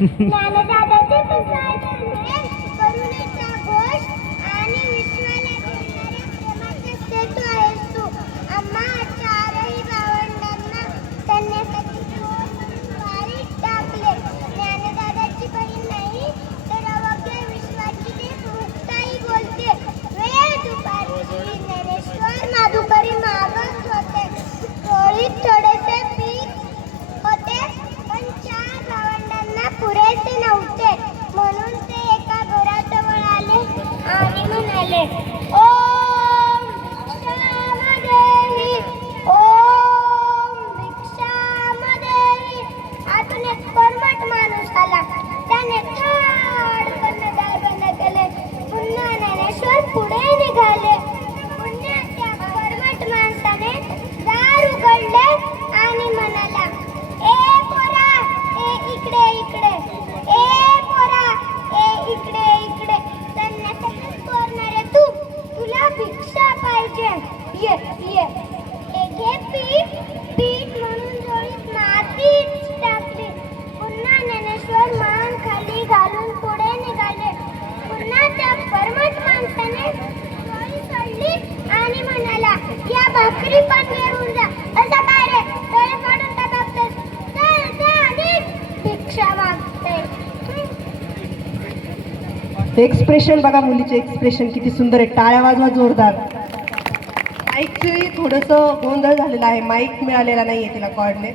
ज्ञानदादाचे पुस्तकाचे करुणेचा घोष आणि विश्वाला देणाऱ्या प्रेमाचा सेतू आहेस तू. आम्हा चारही भावंडांना त्यांच्यासाठी वारीत टाकले. ज्ञानदादाची बहीण नाही तर अवघ्या विश्वाची ते मुक्ताई बोलते. वेळ दुपारी श्री ज्ञानेश्वर माधुकरी मागत होते. टोळीत थोडेसे पीक होते पण चार भावंडांना पुरेसे नव्हते. म्हणून ते एका घराजवळ आले आणि म्हणाले, ओम भिक्षामदेहि, ओम भिक्षामदेहि. आतून एक कर्मठ माणूस आला. त्याने धडपण दार बंद केले. पुन्हा ज्ञानेश्वर पुढे निघाले. पुन्हा त्या कर्मठ माणसाने दार उघडले आणि म्हणाला, ए पोरा, ए इकडे इकडे, ए पोरा, ए इकडे इकडे. संन्यासाचं चोरणारे तू, तुला भिक्षा पाहिजे, ये ये. हे घे पीठ. पीठ म्हणून झोळीत मातीच टाकली. पुन्हा ज्ञानेश्वर मान खाली घालून पुढे निघाले. पुन्हा त्या कर्मठ माणसाने झोळी सोडली आणि म्हणाला, या भाकरी पण घेऊन जा. असा काय रे, डोळे काढून का बघतोस? भिक्षा मागते. एक्सप्रेशन बघा, मुलीचे एक्सप्रेशन किती सुंदर आहे. टाळ्या वाजवा जोरदार. माईकचंही थोडंसं गोंधळ झालेला आहे. माईक मिळालेला नाहीये तिला कॉर्डने.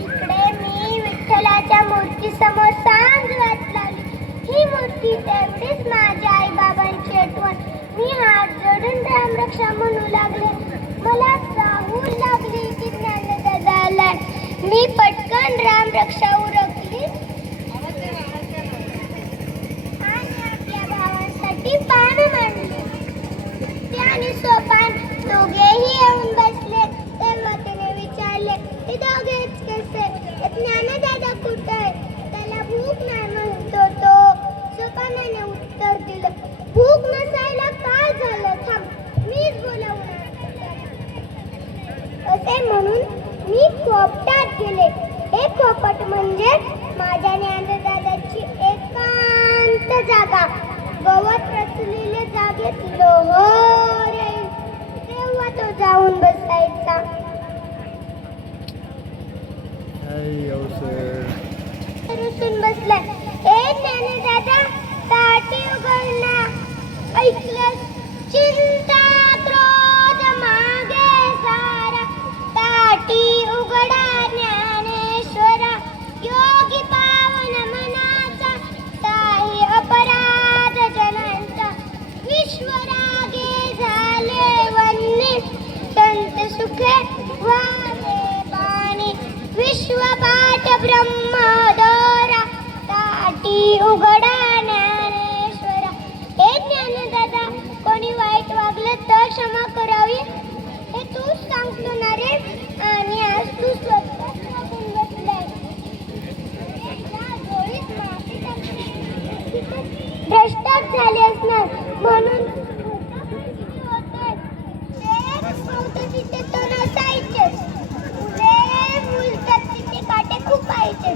इकडे मी विठ्ठलाच्या मूर्तीसमोर सांज वाट लावली. ही मूर्ती तेवढीच माझ्या आई बाबांची आठवण. मी हात जोडून रामरक्षा म्हणू लागले. मला चाहूल लागली की ज्ञानदादा आलाय. मी पटकन रामरक्षा उरकली आणि आपल्या भावांसाठी पान मांडली. त्याने सोपान दोघेही येऊन बसले. तेव्हा तिने विचारले, हे दोघेच कसे? ज्ञानदादा कुठे आहे? त्याला भूक नाही म्हणतो तो. सोपानाने उत्तर दिलं, भूक नसायला काय झालं? थांब, मीच बोलवणार. असे म्हणून मी खोपटात गेले. हे खोपट म्हणजे माझ्या ज्ञानदादाची एकांत जागा. गवत रचलेल्या जागेत लोहर येईल तेव्हा तो जाऊन बसायचा. रुसून बसलाय. ए ज्ञानदादा, ताटी उघड ना. ऐकलंस? चिंता क्रोध मागे सारा, ताटी उघडा ज्ञानेश्वरा. योगी पावन मनाचा, काही अपराध जनांचा. विश्वरागे झाले वन्य, संत सुखे वारे पाणी. विश्वपाठ ब्रह्मदोरा, ताटी उघडा ज्ञानेश्वरा. हे ज्ञानदादा, कोणी वाईट वागलं तर क्षमा करावी हे तूच सांगतो ना रे. आणि आज तू स्वतः वागून बसलाय. भ्रष्टाच झाले असणार म्हणून तिथे तो नसायचेच. फुले फुलतात तिथे काटे खुपायचे.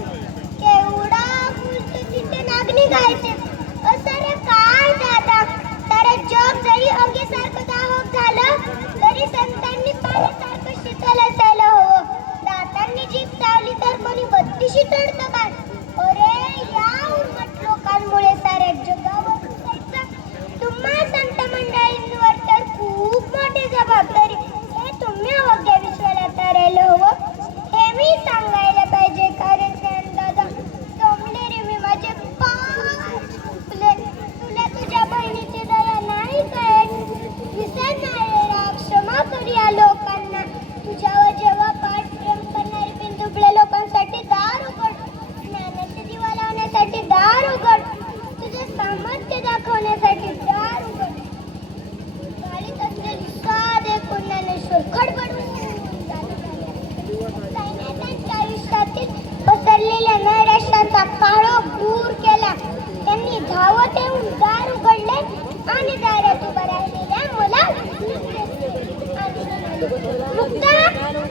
केवढा फुलतो तिथे नाग निघायचे. असं रे काय दादा? सारे जग जरी अगेसारखं दाहक झालं तरी संतांनी पाण्यासारखं शीतल असायला हवं. दातांनी जीभ चावली तर कोणी बत्तीशी तोडतं काय? अरे या उर्मट लोकांमुळे साऱ्या जगावर बसायचं. तुम्हा संत मंडळींवर तर खूप मोठी जबाबदारी. हे तुम्ही अवघ्या विश्वाला तारायला हवं. हे मी सांगायला पाहिजे. कारण ज्ञानदादा, जमले रे मी, माझे पाय झुकले. तुला तुझ्या बहिणीची दया नाही काय? विसर नाही राग, क्षमा कर या लोकांना. तुझ्यावर जेव्हा पाठ प्रेम करणारे बिंदुकले लोकांसाठी दार उघड. ज्ञानाचे दिवा लावण्यासाठी दार उघड. तुझे सामर्थ्य दाखवण्यासाठी दार उघड. गाडीत असलेली साधे ज्ञानेश्वर खडबडून सैन्याच्या आयुष्यातील पसरलेल्या नैराश्याचा काळोख दूर केला. त्यांनी धावत येऊन दार उघडले आणि दारात उभा राहिलेल्या मुला मुक्ता,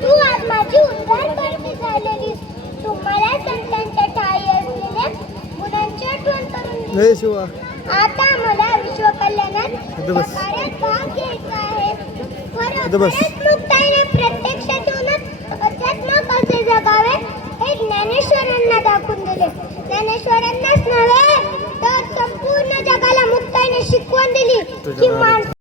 तू आज माझी उद्धार करते झालेलीस. हे शिवा आता मला विश्व कल्याणात इथं बस. कार्यात भाग घ्यायचा आहे. इथं बस. खरोखरच मुक्ताईने प्रत्यक्ष जीवनात अध्यात्म कसे जगावे हे ज्ञानेश्वरांना दाखवून दिले. ज्ञानेश्वरांनाच नव्हे तर संपूर्ण जगाला मुक्ताईने शिकवण दिली की माणूस